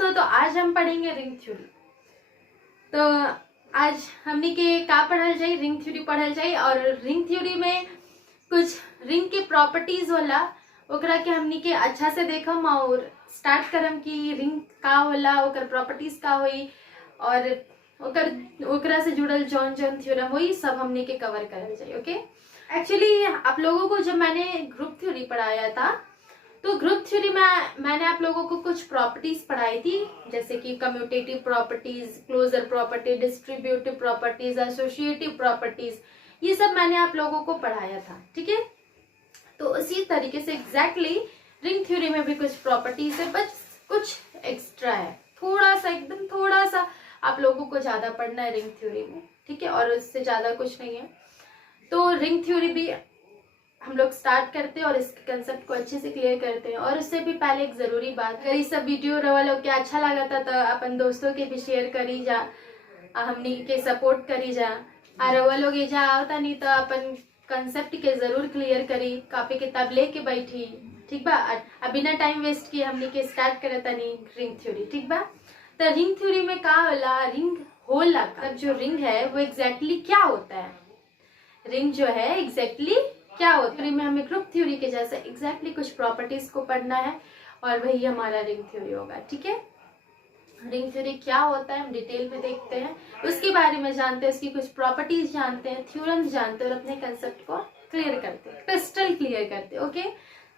दोस्तों, तो आज हम पढ़ेंगे रिंग थ्योरी। तो आज हमने के का पढ़ल जाए, रिंग थ्योरी पढ़ल जाए। और रिंग थ्योरी में कुछ रिंग के प्रॉपर्टीज होला, ओकरा के हमनी के अच्छा से देखम और स्टार्ट करम कि रिंग का होला, ओकर प्रॉपर्टीज का होई और ओकरा से जुड़ल जौन जौन थ्योरम होई सब हमनी के कवर करल जाए। ओके, एक्चुअली आप लोगों को जब मैंने ग्रुप थ्योरी पढ़ाया था तो ग्रुप थ्योरी में मैंने आप लोगों को कुछ प्रॉपर्टीज पढ़ाई थी, जैसे कि commutative properties, closure property, distributive properties, associative properties, ये सब मैंने आप लोगों को पढ़ाया था। ठीक है, तो उसी तरीके से एग्जैक्टली रिंग थ्योरी में भी कुछ प्रॉपर्टीज है, बस कुछ एक्स्ट्रा है, थोड़ा सा, एकदम थोड़ा सा आप लोगों को ज्यादा पढ़ना है रिंग थ्योरी में। ठीक है, और उससे ज्यादा कुछ नहीं है। तो रिंग थ्योरी भी हम लोग स्टार्ट करते हैं और इसके कंसेप्ट को अच्छे से क्लियर करते हैं। और उससे भी पहले एक जरूरी बात, अगर ये सब वीडियो रवा लोग के अच्छा लगा था तो अपन दोस्तों के भी शेयर करी जा, हमनी के सपोर्ट करी जा। और रवा लोग ये जा आवता नहीं तो अपन कंसेप्ट के जरूर क्लियर करी, कॉपी किताब लेके बैठी। ठीक बा, अब बिना टाइम वेस्ट किए हमनी के स्टार्ट करे तनी रिंग थ्योरी। ठीक बा, तो रिंग थ्योरी में का होला, रिंग होला का जो रिंग है वो एग्जैक्टली क्या होता है, रिंग जो है एग्जैक्टली क्या होता है। में हमें ग्रुप थ्योरी के जैसे एग्जैक्टली कुछ प्रॉपर्टीज को पढ़ना है और वही हमारा रिंग थ्योरी होगा। ठीक है, रिंग थ्योरी क्या होता है हम डिटेल में देखते हैं, उसके बारे में जानते हैं, उसकी कुछ प्रॉपर्टीज जानते हैं, थ्योरम्स जानते हैं और अपने कंसेप्ट को क्लियर करते हैं, क्रिस्टल क्लियर करते हैं। ओके,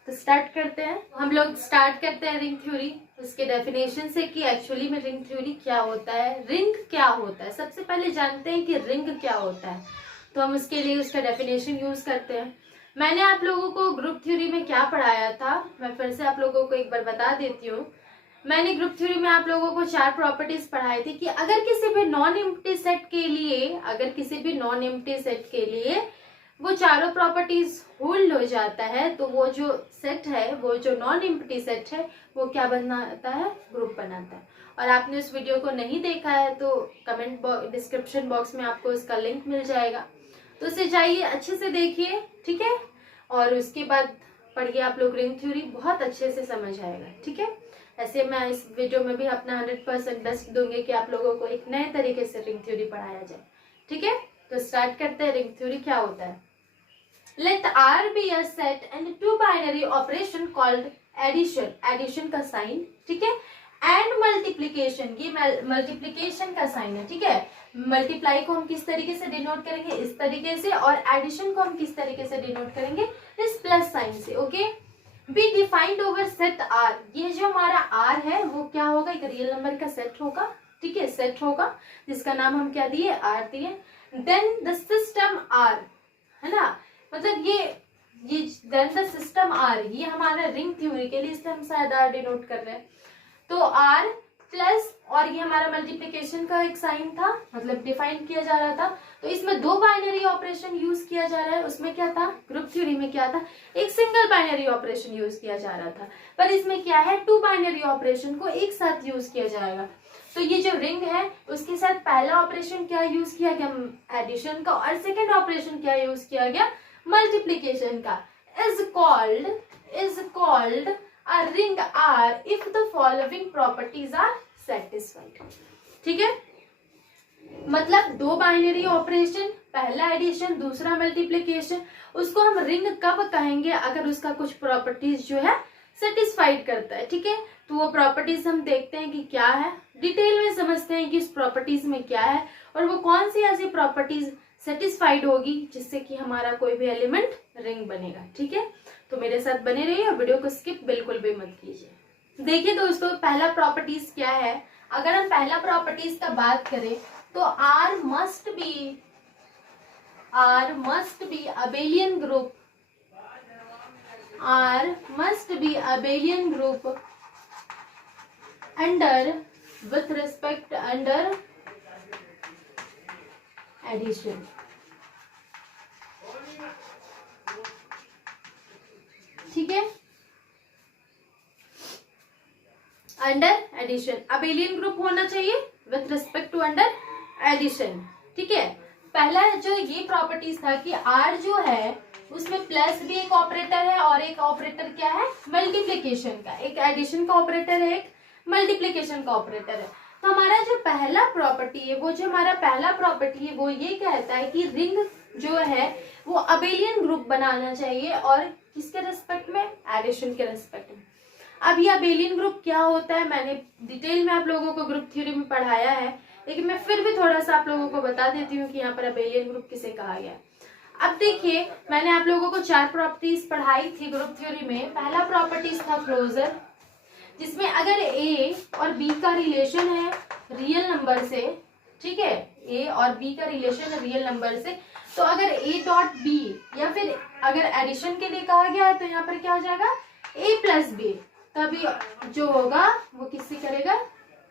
तो स्टार्ट करते हैं। हम लोग स्टार्ट करते हैं रिंग थ्योरी उसके डेफिनेशन से कि एक्चुअली में रिंग थ्योरी क्या होता है, रिंग क्या होता है। सबसे पहले जानते हैं कि रिंग क्या होता है, तो हम उसके लिए उसका डेफिनेशन यूज करते हैं। मैंने आप लोगों को ग्रुप थ्योरी में क्या पढ़ाया था, मैं फिर से आप लोगों को एक बार बता देती हूँ। मैंने ग्रुप थ्योरी में आप लोगों को 4 प्रॉपर्टीज पढ़ाई थी कि अगर किसी भी नॉन एम्प्टी सेट के लिए वो चारों प्रॉपर्टीज होल्ड हो जाता है तो वो जो सेट है, वो जो नॉन एम्प्टी सेट है, वो क्या बनाता है, ग्रुप बनाता है। और आपने उस वीडियो को नहीं देखा है तो कमेंट डिस्क्रिप्शन बॉक्स में आपको उसका लिंक मिल जाएगा, तो उसे जाइए अच्छे से देखिए। ठीक है, और उसके बाद पढ़िए आप लोग रिंग थ्योरी, बहुत अच्छे से समझ आएगा। ठीक है, ऐसे मैं इस वीडियो में भी अपना 100% बेस्ट दूंगी कि आप लोगों को एक नए तरीके से रिंग थ्योरी पढ़ाया जाए। ठीक है, तो स्टार्ट करते हैं। रिंग थ्योरी क्या होता है। Let R be a set and two binary operation called addition, addition का साइन, ठीक है, एंड मल्टीप्लीकेशन, ये मल्टीप्लीकेशन का साइन है। ठीक है, मल्टीप्लाई को हम किस तरीके से डिनोट करेंगे, इस तरीके से, और एडिशन को हम किस तरीके से डिनोट करेंगे, इस प्लस साइन से। Okay, be defined over set R, ये जो हमारा R है वो क्या होगा, एक रियल नंबर का सेट होगा। ठीक है, सेट होगा जिसका नाम हम क्या दिए, R दिए। देन द सिस्टम R, है ना, मतलब ये देन द सिस्टम R, ये हमारा रिंग थ्योरी के लिए, इसलिए हम शायद R डिनोट कर रहे हैं। तो R प्लस, और ये हमारा मल्टीप्लिकेशन का एक साइन था, मतलब डिफाइन किया जा रहा था। तो इसमें 2 बाइनरी ऑपरेशन यूज किया जा रहा है। उसमें क्या था, ग्रुप थ्योरी में क्या था, एक सिंगल बाइनरी ऑपरेशन यूज किया जा रहा था, पर इसमें क्या है, 2 बाइनरी ऑपरेशन को एक साथ यूज किया जाएगा। तो ये जो रिंग है उसके साथ पहला ऑपरेशन क्या यूज किया गया, एडिशन का, और सेकेंड ऑपरेशन क्या यूज किया गया, मल्टीप्लिकेशन का। is called a ring R if the following properties are satisfied। ठीक है, मतलब 2 बाइनरी ऑपरेशन, पहला एडिशन, दूसरा मल्टीप्लिकेशन, उसको हम रिंग कब कहेंगे, अगर उसका कुछ प्रॉपर्टीज जो है सेटिस्फाइड करता है। ठीक है, तो वो प्रॉपर्टीज हम देखते हैं कि क्या है, डिटेल में समझते हैं कि इस प्रॉपर्टीज में क्या है और वो कौन सी ऐसी प्रॉपर्टीज सेटिस्फाइड होगी जिससे कि हमारा कोई भी एलिमेंट रिंग बनेगा। ठीक है, तो मेरे साथ बने रहिए और वीडियो को स्किप बिल्कुल भी मत कीजिए। देखिए दोस्तों, पहला प्रॉपर्टीज क्या है, अगर हम पहला प्रॉपर्टीज का बात करें तो R must be abelian group, R must be abelian group under with respect under addition। ठीक है, अंडर एडिशन अबेलियन ग्रुप होना चाहिए with respect to under addition. ठीक है, पहला जो ये प्रॉपर्टीज था कि R जो है उसमें प्लस भी एक ऑपरेटर है और एक ऑपरेटर क्या है, मल्टीप्लिकेशन का, एक एडिशन का ऑपरेटर है, एक मल्टीप्लिकेशन का ऑपरेटर है। तो हमारा जो पहला प्रॉपर्टी है, वो जो हमारा पहला प्रॉपर्टी है वो ये कहता है कि रिंग जो है वो अबेलियन ग्रुप बनाना चाहिए, और किसके रेस्पेक्ट में, एडिशन के रेस्पेक्ट में। अब ये अबेलियन ग्रुप क्या होता है मैंने डिटेल में आप लोगों को ग्रुप थ्योरी में पढ़ाया है, लेकिन मैं फिर भी थोड़ा सा आप लोगों को बता देती हूँ कि यहाँ पर अबेलियन ग्रुप किसे कहा गया। अब देखिए, मैंने आप लोगों को 4 प्रॉपर्टीज पढ़ाई थी ग्रुप थ्योरी में। पहला प्रॉपर्टीज था क्लोजर, जिसमें अगर ए और बी का रिलेशन है रियल नंबर से, ठीक है, ए और बी का रिलेशन है रियल नंबर से, तो अगर ए डॉट बी, या फिर अगर एडिशन के लिए कहा गया है तो यहाँ पर क्या हो जाएगा, ए प्लस बी, तभी जो होगा वो किससे करेगा,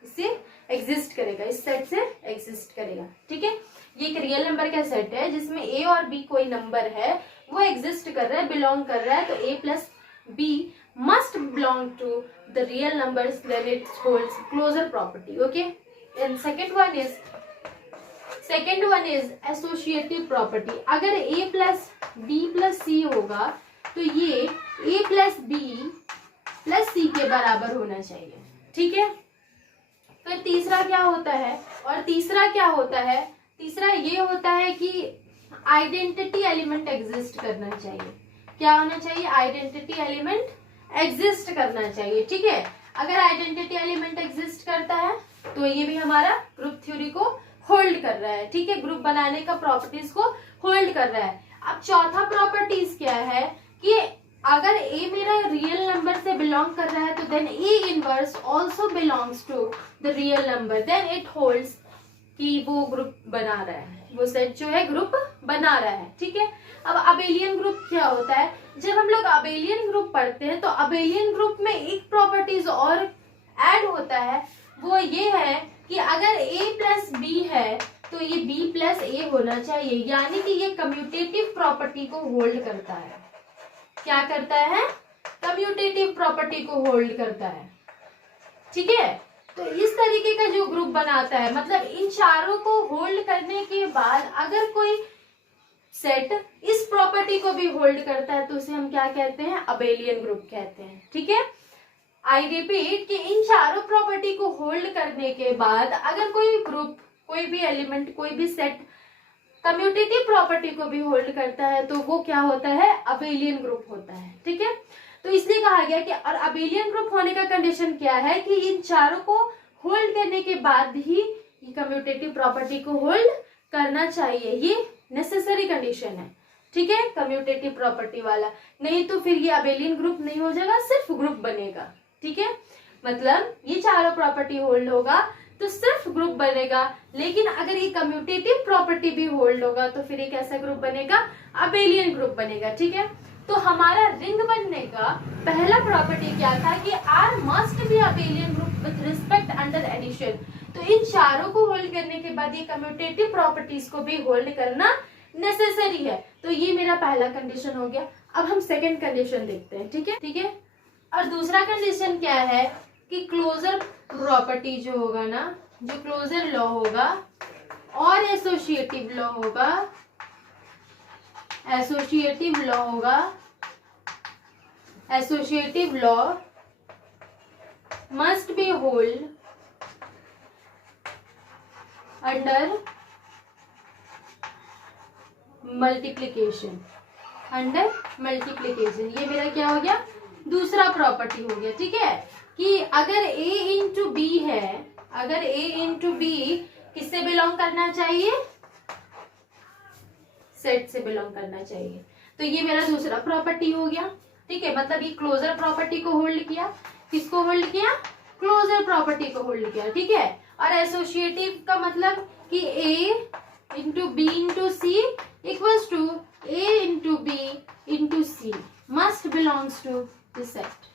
इससे एग्जिस्ट करेगा, इस सेट से एग्जिस्ट करेगा। ठीक है, ये एक रियल नंबर का सेट है जिसमें ए और बी कोई नंबर है, वो एग्जिस्ट कर रहा है, बिलोंग कर रहा है, तो A plus B must belong to the real numbers, then it holds closure property. Okay, and second one is associative property. अगर a plus b plus c होगा तो ये a plus b plus c के बराबर होना चाहिए। ठीक है, फिर तीसरा क्या होता है, और तीसरा क्या होता है, तीसरा ये होता है कि आइडेंटिटी एलिमेंट एग्जिस्ट करना चाहिए। क्या होना चाहिए, आइडेंटिटी एलिमेंट एग्जिस्ट करना चाहिए। ठीक है, अगर आइडेंटिटी एलिमेंट एग्जिस्ट करता है तो ये भी हमारा ग्रुप थ्योरी को होल्ड कर रहा है। ठीक है, ग्रुप बनाने का प्रॉपर्टीज को होल्ड कर रहा है। अब चौथा प्रॉपर्टीज क्या है कि अगर ए मेरा रियल नंबर से बिलोंग कर रहा है तो then A inverse also belongs to the real number, then it holds कि वो ग्रुप बना रहा है, वो सेट जो है ग्रुप बना रहा है। ठीक है, अब अबेलियन ग्रुप क्या होता है, जब हम लोग अबेलियन ग्रुप पढ़ते हैं तो अबेलियन ग्रुप में एक प्रॉपर्टीज और ऐड होता है, वो ये है कि अगर a प्लस बी है तो ये b प्लस ए होना चाहिए, यानी कि ये कम्यूटेटिव प्रॉपर्टी को होल्ड करता है। क्या करता है, कम्यूटेटिव प्रॉपर्टी को होल्ड करता है। ठीक है, तो इस तरीके का जो ग्रुप बनाता है, मतलब इन चारों को होल्ड करने के बाद अगर कोई सेट इस प्रॉपर्टी को भी होल्ड करता है तो उसे हम क्या कहते हैं, अबेलियन ग्रुप कहते हैं। ठीक है, आई रिपीट कि इन चारों प्रॉपर्टी को होल्ड करने के बाद अगर कोई ग्रुप, कोई भी एलिमेंट, कोई भी सेट कम्यूटेटिव प्रॉपर्टी को भी होल्ड करता है तो वो क्या होता है, अबेलियन ग्रुप होता है। ठीक है, तो इसलिए कहा गया कि और अबेलियन ग्रुप होने का कंडीशन क्या है कि इन चारों को होल्ड करने के बाद ही कम्यूटेटिव प्रॉपर्टी को होल्ड करना चाहिए, ये नेसेसरी कंडीशन है। ठीक है, कम्यूटेटिव प्रॉपर्टी वाला, नहीं तो फिर ये अबेलियन ग्रुप नहीं हो जाएगा, सिर्फ ग्रुप बनेगा। ठीक है, मतलब ये चारों प्रॉपर्टी होल्ड होगा तो सिर्फ ग्रुप बनेगा, लेकिन अगर ये कम्यूटेटिव प्रॉपर्टी भी होल्ड होगा तो फिर ये कैसा ग्रुप बनेगा, अबेलियन ग्रुप बनेगा। ठीक है, तो हमारा रिंग बनने का पहला प्रॉपर्टी क्या था कि R must be abelian group with respect under addition. तो इन चारों को होल्ड करने के बाद ये कम्यूटेटिव प्रॉपर्टीज को भी होल्ड करना नेसेसरी है, तो ये मेरा पहला कंडीशन हो गया। अब हम सेकंड कंडीशन देखते हैं। ठीक है, ठीक है, और दूसरा कंडीशन क्या है कि क्लोजर प्रॉपर्टी जो होगा ना, जो क्लोजर लॉ होगा और एसोसिएटिव लॉ होगा, एसोसिएटिव लॉ होगा, associative law must be hold under multiplication, under multiplication. ये मेरा क्या हो गया, दूसरा प्रॉपर्टी हो गया। ठीक है, कि अगर a इंटू बी है, अगर a इंटू बी किससे बिलोंग करना चाहिए, सेट से बिलोंग करना चाहिए, तो ये मेरा दूसरा प्रॉपर्टी हो गया। ठीक है, मतलब ये क्लोजर प्रॉपर्टी को होल्ड किया, किसको होल्ड किया, क्लोजर प्रॉपर्टी को होल्ड किया। ठीक है, और एसोसिएटिव का मतलब कि a into B into C equals to a into B into C must belongs to this set,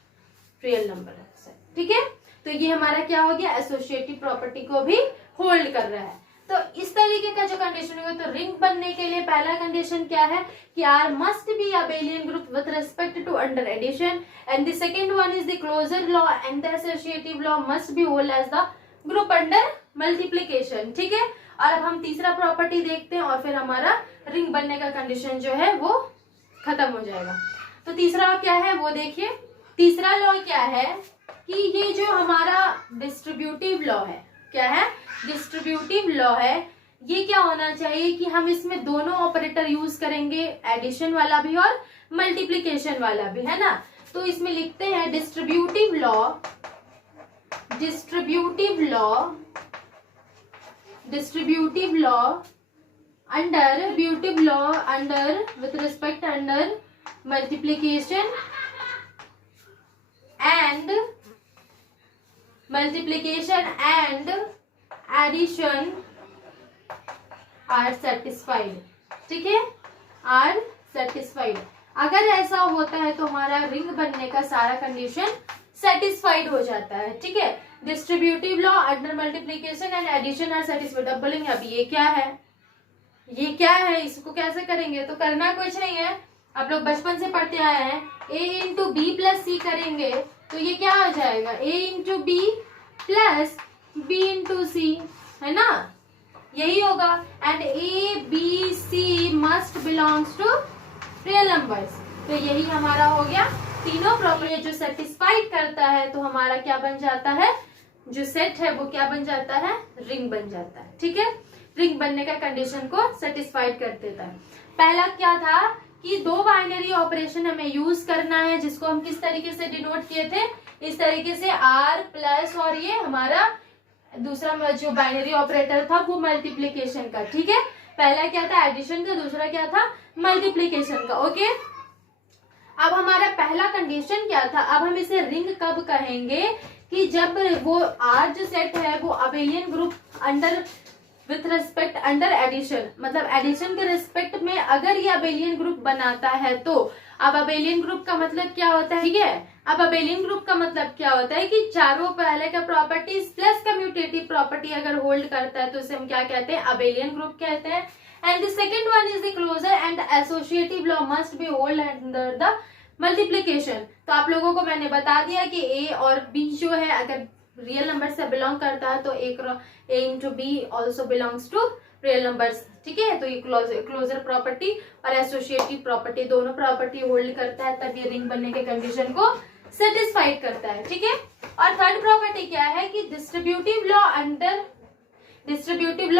real number set. ठीक है, तो ये हमारा क्या हो गया, एसोसिएटिव प्रॉपर्टी को भी होल्ड कर रहा है। तो इस तरीके का जो कंडीशन होगा, तो रिंग बनने के लिए पहला कंडीशन क्या है कि R must be abelian group with respect to under addition, and the second one is the closure law and the associative law must be hold as the group under multiplication. ठीक है, और अब हम तीसरा property देखते हैं और फिर हमारा रिंग बनने का कंडीशन जो है वो खत्म हो जाएगा। तो तीसरा क्या है वो देखिए, तीसरा लॉ क्या है, कि ये जो हमारा डिस्ट्रीब्यूटिव लॉ है, क्या है, डिस्ट्रीब्यूटिव लॉ है, ये क्या होना चाहिए कि हम इसमें दोनों ऑपरेटर यूज करेंगे, एडिशन वाला भी और मल्टीप्लीकेशन वाला भी, है ना। तो इसमें लिखते हैं distributive law, distributive law, distributive law under, distributive law under with respect under multiplication and addition are satisfied, ठीक है, आर सेटिस्फाइड। अगर ऐसा होता है तो हमारा रिंग बनने का सारा कंडीशन सेटिस्फाइड हो जाता है, ठीक है। Distributive law under multiplication and addition are satisfied. अब बोलेंगे अभी ये क्या है, ये क्या है, इसको कैसे करेंगे, तो करना कुछ नहीं है, आप लोग बचपन से पढ़ते आए हैं, a into B plus C करेंगे तो ये क्या हो जाएगा, a into B plus B into C, है ना, यही होगा। And A B C must belongs to real numbers, तो यही हमारा हो गया तीनों प्रॉपर्टी जो सेटिस्फाइड करता है, तो हमारा क्या बन जाता है, जो सेट है वो क्या बन जाता है, रिंग बन जाता है, ठीक है। रिंग बनने का कंडीशन को सेटिस्फाइड कर देता है। पहला क्या था कि दो बाइनरी ऑपरेशन हमें यूज करना है, जिसको हम किस तरीके से डिनोट किए थे, इस तरीके से आर प्लस और ये हमारा दूसरा जो बाइनरी ऑपरेटर था वो मल्टीप्लीकेशन का, ठीक है। पहला क्या था एडिशन का, दूसरा क्या था मल्टीप्लीकेशन का, ओके। अब हमारा पहला कंडीशन क्या था, अब हम इसे रिंग कब कहेंगे कि जब वो आर जो सेट है वो abelian group under with respect under addition, मतलब एडिशन के रिस्पेक्ट में अगर ये अबेलियन ग्रुप बनाता है तो। अब अबेलियन ग्रुप का मतलब क्या होता है, ठीक है, अब अबेलियन ग्रुप का मतलब क्या होता है कि चारों पहले का प्रॉपर्टीज प्लस कम्यूटेटिव प्रॉपर्टी अगर होल्ड करता है तो उसे हम क्या कहते हैं, अबेलियन ग्रुप कहते हैं। And the second one is the closer and associative law must be hold under the multiplication. तो आप लोगों को मैंने बता दिया कि ए और बी जो है अगर रियल नंबर से बिलोंग करता है तो A into B also belongs to real numbers, ठीक है। तो ये क्लोजर प्रॉपर्टी और एसोसिएटिव प्रॉपर्टी दोनों प्रॉपर्टी होल्ड करता है, तब ये रिंग बनने के कंडीशन को सेटिस्फाइड करता है, ठीक है। और थर्ड प्रॉपर्टी क्या है कि distributive law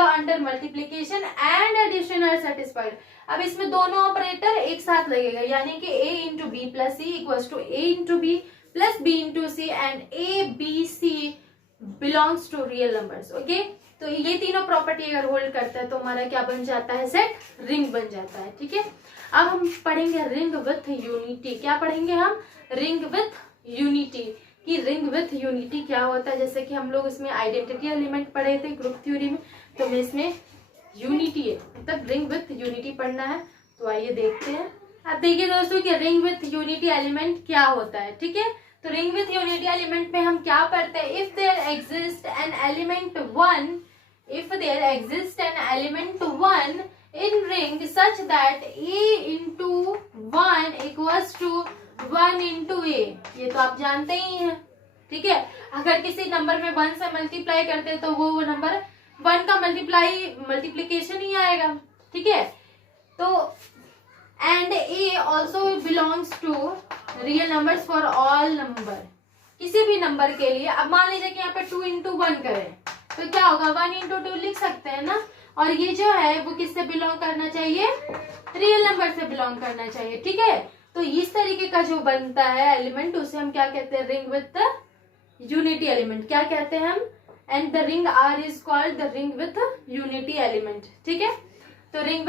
under multiplication and addition are satisfied. अब इसमें दोनों ऑपरेटर एक साथ लगेगा, यानी कि a into B plus c equals to a into B plus b into c and a b c belongs to real numbers, okay. तो ये तीनों प्रॉपर्टी अगर होल्ड करता है तो हमारा क्या बन जाता है, सेट रिंग बन जाता है, ठीक है। अब हम पढ़ेंगे रिंग विथ यूनिटी। क्या पढ़ेंगे हम, रिंग विथ यूनिटी, कि रिंग विथ यूनिटी क्या होता है। जैसे कि हम लोग इसमें आइडेंटिटी एलिमेंट पढ़े थे ग्रुप थ्योरी में, तो हमें इसमें यूनिटी है, मतलब रिंग विथ यूनिटी पढ़ना है। तो आइए देखते हैं। अब देखिए दोस्तों कि रिंग विथ यूनिटी एलिमेंट क्या होता है, ठीक है। तो रिंग विथ यूनिटी एलिमेंट में हम क्या पढ़ते हैं, if there exist an element one, if there exist an element one in ring such that a into 1 equals to 1 into a, ये तो आप जानते ही हैं, ठीक है। अगर किसी नंबर में 1 से मल्टीप्लाई करते हैं तो वो नंबर 1 का मल्टीप्लीकेशन ही आएगा, ठीक है। तो and a also belongs to real numbers for all number, किसी भी नंबर के लिए। अब मान लीजिए कि यहाँ पे 2 इंटू 1 करें तो क्या होगा, 1 इंटू 2 लिख सकते हैं ना। और ये जो है वो किससे बिलोंग करना चाहिए, रियल नंबर से बिलोंग करना चाहिए, ठीक है। तो इस तरीके का जो बनता है एलिमेंट उसे हम क्या कहते हैं, रिंग विथ यूनिटी एलिमेंट, क्या कहते हैं हम, and the ring R is called the ring with unity element, ठीक है। तो रिंग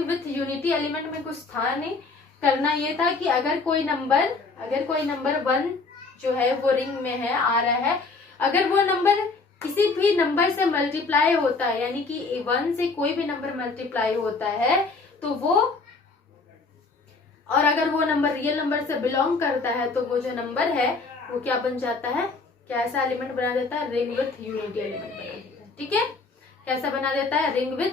विथ यूनिटी एलिमेंट में कुछ था नहीं, करना ये था कि अगर कोई नंबर 1 जो है वो रिंग में है, आ रहा है, अगर वो नंबर किसी भी नंबर से मल्टीप्लाई होता है, यानी कि 1 से कोई भी नंबर मल्टीप्लाई होता है तो वो, और अगर वो नंबर रियल नंबर से बिलोंग करता है तो वो जो नंबर है वो क्या बन जाता है, कैसा एलिमेंट बना देता है, रिंग विथ यूनिटी एलिमेंट बना देता है, ठीक है। कैसा बना देता है, रिंग विथ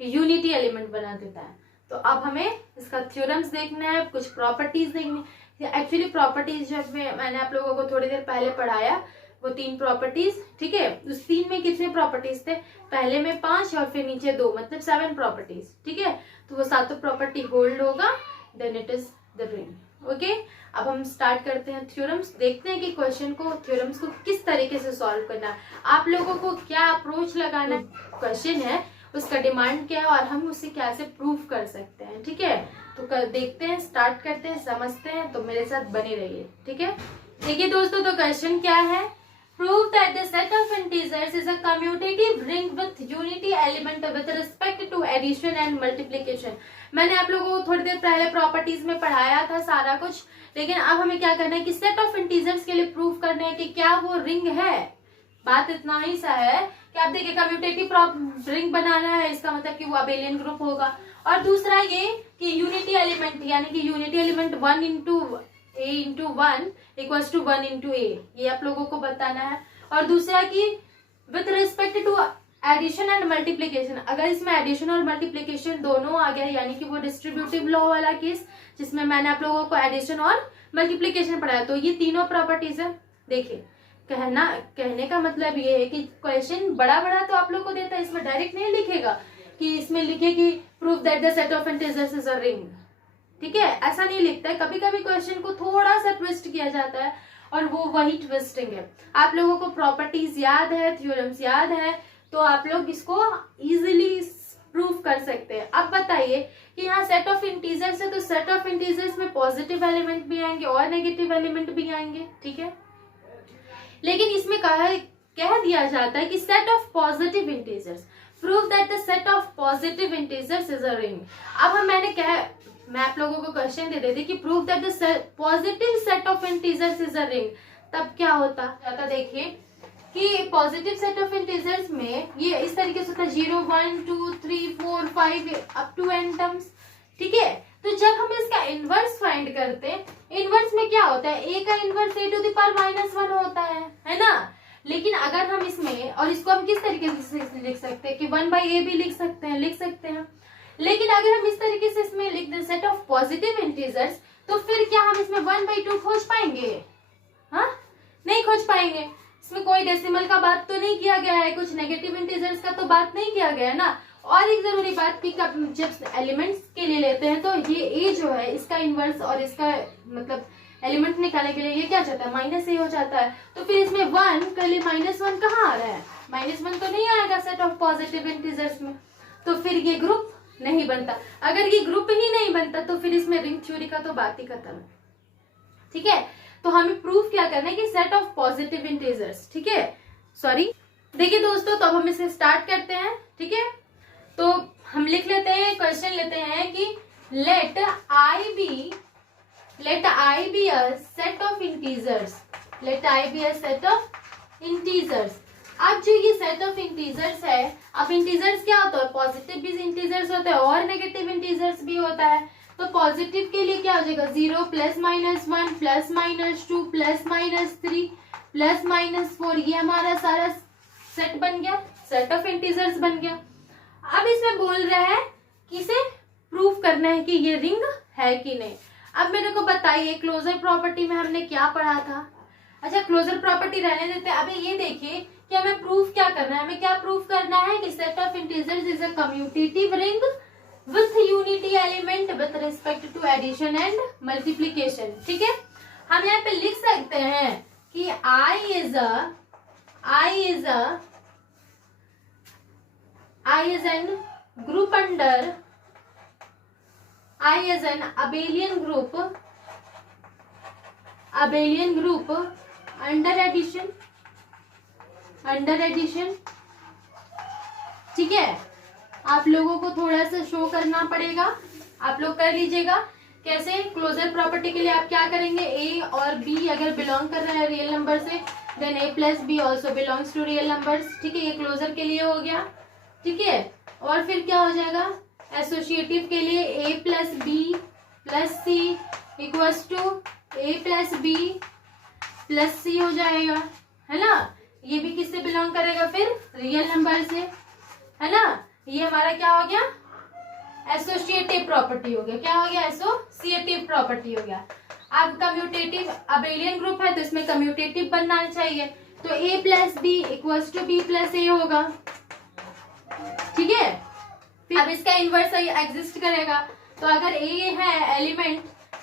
यूनिटी एलिमेंट बना देता है। तो अब हमें इसका थ्योरम्स देखना है, कुछ प्रॉपर्टीज देखनी है। एक्चुअली प्रॉपर्टीज जब मैंने आप लोगों को थोड़ी देर पहले पढ़ाया, वो 3 प्रॉपर्टीज, ठीक है। उस 3 में कितने प्रॉपर्टीज थे, पहले में 5 और फिर नीचे 2, मतलब 7 प्रॉपर्टीज, ठीक है। तो वो सातों प्रॉपर्टी होल्ड होगा, then it is the ring. Okay, अब हम स्टार्ट करते हैं थ्योरम्स, देखते हैं कि क्वेश्चन को, थ्योरम्स को किस तरीके से सॉल्व करना है, आप लोगों को क्या अप्रोच लगाना है, क्वेश्चन है उसका डिमांड क्या है और हम उसे कैसे प्रूव कर सकते हैं। ठीक है, तो देखते हैं, स्टार्ट करते हैं, समझते हैं, तो मेरे साथ बने रहिए। ठीक है, देखिए दोस्तों, तो क्वेश्चन क्या है, prove that the set of integers is a commutative ring with unity element with respect to addition and multiplication. मैंने आप लोगों को थोड़ी देर पहले प्रॉपर्टीज में पढ़ाया था सारा कुछ, लेकिन अब हमें क्या करना है कि सेट ऑफ इंटीजर्स के लिए प्रूव करना है कि क्या वो रिंग है। बात इतना ही सा है कि आप देखिए कम्यूटेटिव रिंग बनाना है, इसका मतलब कि वो अबेलियन ग्रुप होगा, और दूसरा ये कि यूनिटी एलिमेंट, यानी कि unity element 1 into a into 1 equals to 1 into a, ये आप लोगों को बताना है। और दूसरा कि with respect to addition and multiplication, अगर इसमें एडिशन और मल्टीप्लीकेशन दोनों आ गया, यानी कि वो डिस्ट्रीब्यूटिव लॉ वाला केस जिसमें मैंने आप लोगों को एडिशन और मल्टीप्लीकेशन पढ़ाया, तो ये तीनों प्रॉपर्टीज है। देखिए, कहने का मतलब ये है कि क्वेश्चन बड़ा बड़ा तो आप लोग को देता है, इसमें डायरेक्ट नहीं लिखेगा कि इसमें लिखे कि prove that the set of integers is a ring. ठीक है, ऐसा नहीं लिखता है, कभी कभी क्वेश्चन को थोड़ा सा ट्विस्ट किया जाता है और वो वही ट्विस्टिंग है। आप लोगों को प्रॉपर्टीज याद है, थ्योरम्स याद है, तो आप लोग इसको इजीली प्रूव कर सकते हैं। अब बताइए कि यहाँ सेट ऑफ इंटीजर्स है, तो सेट ऑफ इंटीजर्स में पॉजिटिव एलिमेंट भी आएंगे और नेगेटिव एलिमेंट भी आएंगे। ठीक है, लेकिन इसमें कह दिया जाता है कि set of positive integers, prove that the set of positive integers is a ring. अब मैं आप लोगों को क्वेश्चन दे देती कि prove that the positive set of integers is a ring, तब क्या होता जाता, देखिए कि पॉजिटिव सेट ऑफ इंटीजर्स में ये इस तरीके से होता है 0 1 2 3 4 5 अप टू n टर्म्स। ठीक है, तो जब हम इसका इनवर्स फाइंड करते हैं, इनवर्स में क्या होता है, a का inverse a to the power -1 होता है ना। लेकिन अगर हम इसमें, और इसको हम किस तरीके से लिख सकते हैं कि 1/a भी लिख सकते हैं। लेकिन अगर हम इस तरीके से इसमें लिख दें सेट ऑफ पॉजिटिव इंटीजर्स, तो फिर क्या हम इसमें 1/2 खोज पाएंगे? हाँ, नहीं खोज पाएंगे। इसमें कोई डेसिमल का बात तो नहीं किया गया है, कुछ नेगेटिव इंटीजर्स का तो बात नहीं किया गया है ना। और एक जरूरी बात कि जब एलिमेंट्स के लिए लेते हैं तो ये a जो है इसका इनवर्स और इसका मतलब एलिमेंट निकालने के लिए ये क्या चाहता है, -a हो जाता है। तो फिर इसमें 1 के लिए -1 कहाँ आ रहा है, -1 तो नहीं आएगा सेट ऑफ पॉजिटिव इंटीजर्स में, तो फिर ये ग्रुप नहीं बनता। अगर ये ग्रुप ही नहीं बनता तो फिर इसमें रिंग थ्योरी का तो बात ही खत्म है। ठीक है, तो हमें प्रूफ क्या करना है कि सेट ऑफ पॉजिटिव इंटीजर्स। ठीक है, सॉरी, देखिए दोस्तों, तो अब हम इसे स्टार्ट करते हैं। ठीक है, तो हम लिख लेते हैं, क्वेश्चन लेते हैं कि late I be a set of integers, let I be a set of integers। अब जो ये सेट ऑफ इंटीजर्स है, अब इंटीजर्स क्या होता है, पॉजिटिव भी इंटीजर्स होता है और नेगेटिव इंटीजर्स भी होता है। तो पॉजिटिव के लिए क्या हो जाएगा, 0 +-1 +-2 +-3 +-4, ये हमारा सारा सेट बन गया, सेट ऑफ इंटीजर्स बन गया। अब इसमें बोल रहा है कि इसे प्रूफ करना है कि ये रिंग है कि नहीं। अब मेरे को बताइए, क्लोजर प्रॉपर्टी में हमने क्या पढ़ा था। अच्छा, क्लोजर प्रॉपर्टी रहने देते हैं। अभी ये देखिए कि हमें प्रूफ क्या करना है, हमें क्या प्रूफ करना है कि set of integers is a commutative ring with unity element with respect to addition and multiplication. ठीक है, हम यहाँ पे लिख सकते हैं कि I is an group under I is an abelian group under addition। ठीक है, आप लोगों को थोड़ा सा शो करना पड़ेगा, आप लोग कर लीजिएगा। कैसे, क्लोजर प्रॉपर्टी के लिए आप क्या करेंगे, a और b अगर बिलोंग कर रहे हैं रियल नंबर से, then a + b also belongs to real numbers. ठीक है, ये क्लोजर के लिए हो गया। ठीक है, और फिर क्या हो जाएगा, एसोसिएटिव के लिए a + b + c equals to a + b + c हो जाएगा, है ना। ये भी किससे बिलोंग करेगा, फिर रियल नंबर से, है ना। ये हमारा क्या हो गया, एसोसिएटिव प्रॉपर्टी हो गया। क्या हो गया, एसोसिएटिव प्रॉपर्टी हो गया। अब कम्यूटेटिव अबेलियन ग्रुप है तो इसमें कम्यूटेटिव बनना चाहिए, तो a + b equals to b + a होगा। ठीक है, अब इसका इनवर्स एग्जिस्ट करेगा, तो अगर a है एलिमेंट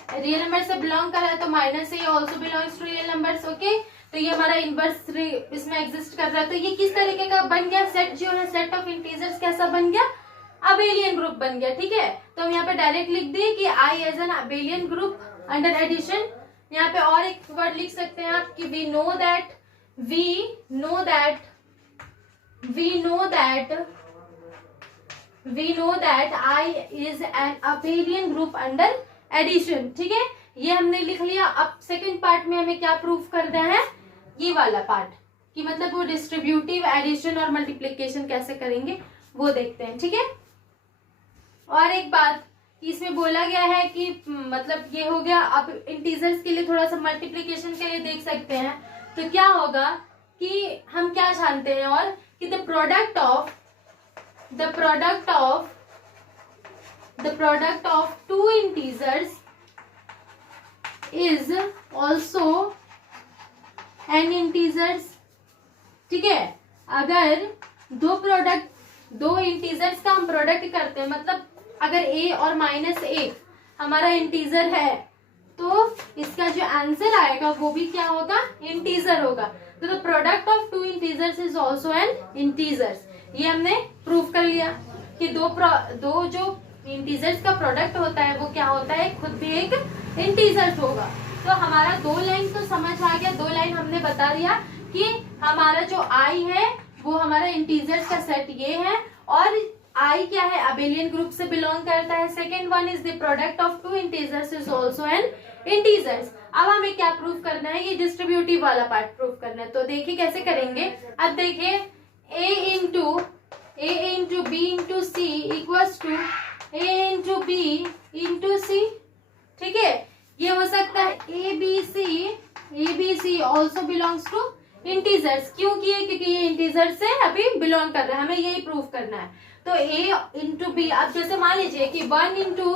रियल नंबर से बिलोंग कर रहा है तो minus a also belongs to real numbers. Okay, तो ये हमारा इनवर्स इसमें एग्जिस्ट कर रहा है। तो ये किस तरीके का बन गया सेट, जो है सेट ऑफ इंटीजर्स कैसा बन गया, अबेलियन ग्रुप बन गया। ठीक है, तो हम यहाँ पे डायरेक्ट लिख दिए कि I as an abelian group under addition. यहाँ पे और एक वर्ड लिख सकते हैं आप कि we know that I is an abelian group under addition. ठीक है, ये हमने लिख लिया। अब सेकंड पार्ट में हमें क्या प्रूफ करना है, ये वाला पार्ट कि मतलब वो डिस्ट्रीब्यूटिव एडिशन और मल्टीप्लिकेशन कैसे करेंगे वो देखते हैं। ठीक है, और एक बात इसमें बोला गया है कि मतलब ये हो गया। अब इंटीजर्स के लिए थोड़ा सा मल्टीप्लिकेशन के लिए देख सकते हैं। तो क्या होगा कि हम क्या जानते हैं और कि the product of two integers is also an integers. ठीक है, अगर दो इंटीजर्स का हम प्रोडक्ट करते हैं, मतलब अगर a और माइनस ए हमारा इंटीजर है तो इसका जो आंसर आएगा वो भी क्या होगा, इंटीजर होगा। तो the product of two integers is also an integers. ये हमने प्रूव कर लिया कि दो जो इंटीजर्स का प्रोडक्ट होता है वो क्या होता है, खुद भी एक इंटीजर्स होगा। तो हमारा दो लाइन तो समझ आ गया। दो लाइन हमने बता दिया कि हमारा जो आई है वो हमारा इंटीजर्स का सेट ये है, और आई क्या है, अबेलियन ग्रुप से बिलोंग करता है। Second one is the product of two integers is also an integers. अब हमें क्या प्रूफ करना है, ये डिस्ट्रीब्यूटिव वाला पार्ट प्रूफ करना है। तो देखिए कैसे करेंगे। अब देखिए a into B into C equals to a into B into C. ठीक है, ये हो सकता है A B C also belongs to integers. क्यों किए, क्योंकि ये इंटीजर से अभी बिलोंग कर रहा है, हमें यही प्रूफ करना है। तो a इंटू बी, अब जैसे मान लीजिए कि 1 इंटू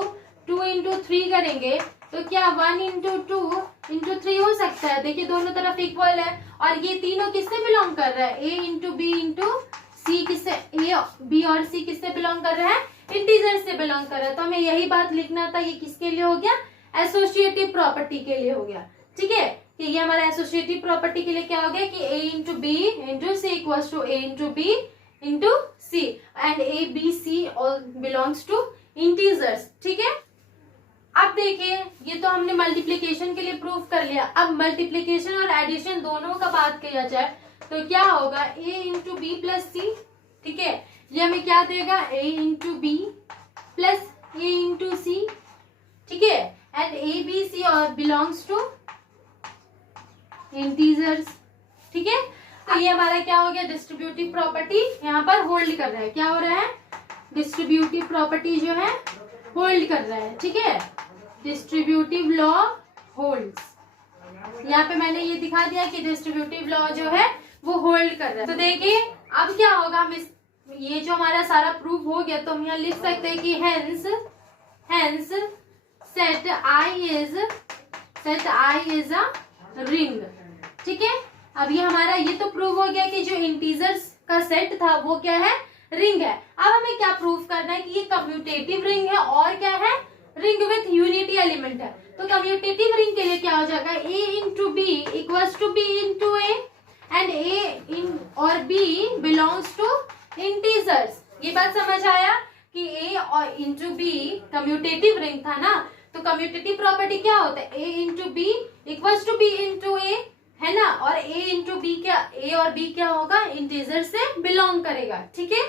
2 इंटू 3 करेंगे तो क्या 1 इंटू 2 इंटू 3 हो सकता है। देखिए दोनों तरफ इक्वल है, और ये तीनों किससे बिलोंग कर रहा है, a इंटू बी इंटू सी किससे, a b और c किससे बिलोंग कर रहा है, इंटीजर से बिलोंग कर रहा है। तो हमें यही बात लिखना था। ये किसके लिए हो गया, एसोसिएटिव प्रॉपर्टी के लिए हो गया। ठीक है, कि ये हमारा एसोसिएटिव प्रॉपर्टी के लिए क्या हो गया कि a into B into C equals to a into B into c, and a b c all belongs to integers. ठीक है, अब देखिए ये तो हमने मल्टीप्लिकेशन के लिए प्रूफ कर लिया। अब मल्टीप्लिकेशन और एडिशन दोनों का बात किया जाए तो क्या होगा, a into B plus C. ठीक है, ये हमें क्या देगा, a into B plus a into C. ठीक है, एंड a b c और बिलोंग्स टू इंटीजर्स। ठीक है, तो ये हमारा क्या हो गया, डिस्ट्रीब्यूटिव प्रॉपर्टी यहाँ पर होल्ड कर रहा है। क्या हो रहा है, डिस्ट्रीब्यूटिव प्रॉपर्टी जो है होल्ड कर रहा है। ठीक है, डिस्ट्रीब्यूटिव लॉ होल्ड्स। यहाँ पे मैंने ये दिखा दिया कि डिस्ट्रीब्यूटिव लॉ जो है वो होल्ड कर रहा है। तो देखिए अब क्या होगा, हम ये जो हमारा सारा प्रूफ हो गया तो हम यहाँ लिख सकते हैं कि hence set I is a ring. ठीक है, अब ये हमारा ये तो प्रूव हो गया कि जो इंटीजर्स का सेट था वो क्या है, रिंग है। अब हमें क्या प्रूफ करना है कि ये कम्यूटेटिव रिंग है और क्या है, रिंग विथ यूनिटी एलिमेंट है। तो कम्यूटेटिव रिंग के लिए क्या हो जाएगा, a into B equals to b into a, and a और b बिलोंग्स टू इंटीजर्स। ये बात समझ आया कि a और इंटू b कम्यूटेटिव रिंग था ना, तो कम्यूटेटिव प्रॉपर्टी क्या होता है, a into B equals to b into A, है ना, और a इंटू बी क्या, a और b क्या होगा, इंटीजर से बिलोंग करेगा। ठीक है,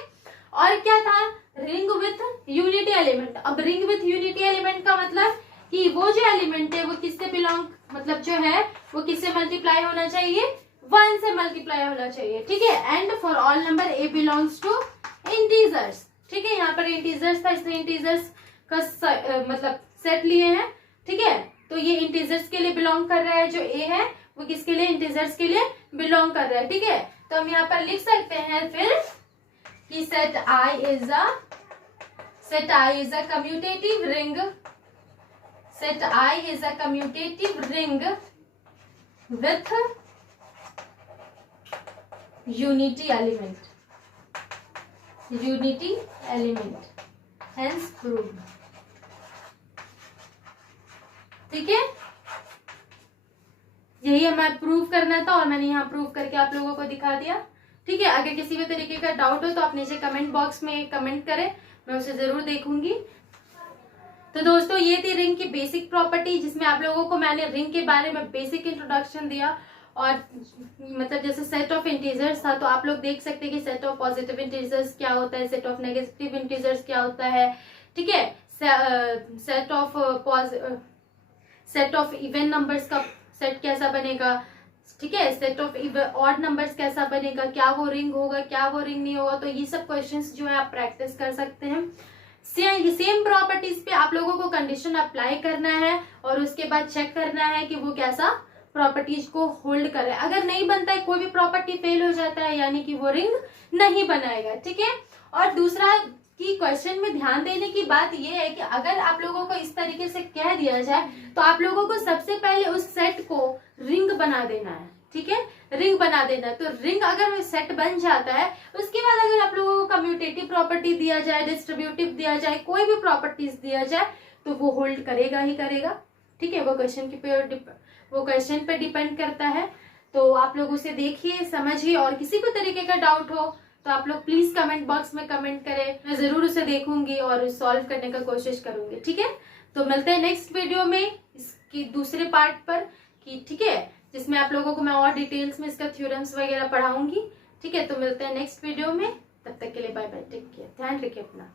और क्या था, रिंग विथ यूनिटी एलिमेंट। अब रिंग विथ यूनिटी एलिमेंट का मतलब कि वो जो एलिमेंट है वो किससे बिलोंग, मतलब जो है वो किससे मल्टीप्लाई होना चाहिए, 1 से मल्टीप्लाई होना चाहिए। ठीक है, and for all number a belongs to integers. ठीक है, यहाँ पर इंटीजर्स था इसलिए इंटीजर्स का मतलब सेट लिए हैं। ठीक है, तो ये इंटीजर्स के लिए बिलोंग कर रहा है, जो a है वो किसके लिए, इंटीजर्स के लिए बिलोंग कर रहा है। ठीक है, तो हम यहाँ पर लिख सकते हैं फिर कि set I is a commutative ring. Set I is a commutative ring with unity element. Hence proved. ठीक है, यही हमें प्रूव करना था और मैंने यहाँ प्रूव करके आप लोगों को दिखा दिया। ठीक है, अगर किसी भी तरीके का डाउट हो तो आप नीचे कमेंट बॉक्स में कमेंट करें, मैं उसे जरूर देखूंगी। तो दोस्तों ये थी रिंग की बेसिक प्रॉपर्टी, जिसमें आप लोगों को मैंने रिंग के बारे में बेसिक इंट्रोडक्शन दिया। और मतलब जैसे सेट ऑफ इंटीजर्स था तो आप लोग देख सकते हैं कि सेट ऑफ पॉजिटिव इंटीजर्स क्या होता है, सेट ऑफ नेगेटिव इंटीजर्स क्या होता है। ठीक है, सेट ऑफ इवन नंबर्स का सेट कैसा बनेगा। ठीक है, सेट ऑफ ऑड नंबर्स कैसा बनेगा, क्या वो रिंग होगा, क्या वो रिंग नहीं होगा। तो ये सब क्वेश्चंस जो है आप प्रैक्टिस कर सकते हैं। सेम प्रॉपर्टीज पे आप लोगों को कंडीशन अप्लाई करना है और उसके बाद चेक करना है कि वो कैसा प्रॉपर्टीज को होल्ड करे। अगर नहीं बनता है, कोई भी प्रॉपर्टी फेल हो जाता है, यानी कि वो रिंग नहीं बनाएगा। ठीक है, और दूसरा कि क्वेश्चन में ध्यान देने की बात यह है कि अगर आप लोगों को इस तरीके से कह दिया जाए तो आप लोगों को सबसे पहले उस सेट को रिंग बना देना है। ठीक है, रिंग बना देना। तो रिंग अगर सेट बन जाता है, उसके बाद अगर आप लोगों को कम्यूटेटिव प्रॉपर्टी दिया जाए, डिस्ट्रीब्यूटिव दिया जाए, कोई भी प्रॉपर्टीज दिया जाए तो वो होल्ड करेगा ही करेगा। ठीक है, वो क्वेश्चन पे डिपेंड करता है। तो आप लोग उसे देखिए, समझिए, और किसी भी तरीके का डाउट हो तो आप लोग प्लीज कमेंट बॉक्स में कमेंट करें, मैं जरूर उसे देखूंगी और सॉल्व करने का कोशिश करूंगी। ठीक है, तो मिलते हैं नेक्स्ट वीडियो में इसकी दूसरे पार्ट पर कि ठीक है, जिसमें आप लोगों को मैं और डिटेल्स में इसका थ्योरम्स वगैरह पढ़ाऊंगी। ठीक है, तो मिलते हैं नेक्स्ट वीडियो में, तब तक के लिए बाय बाय, टेक केयर, ध्यान रखिए अपना।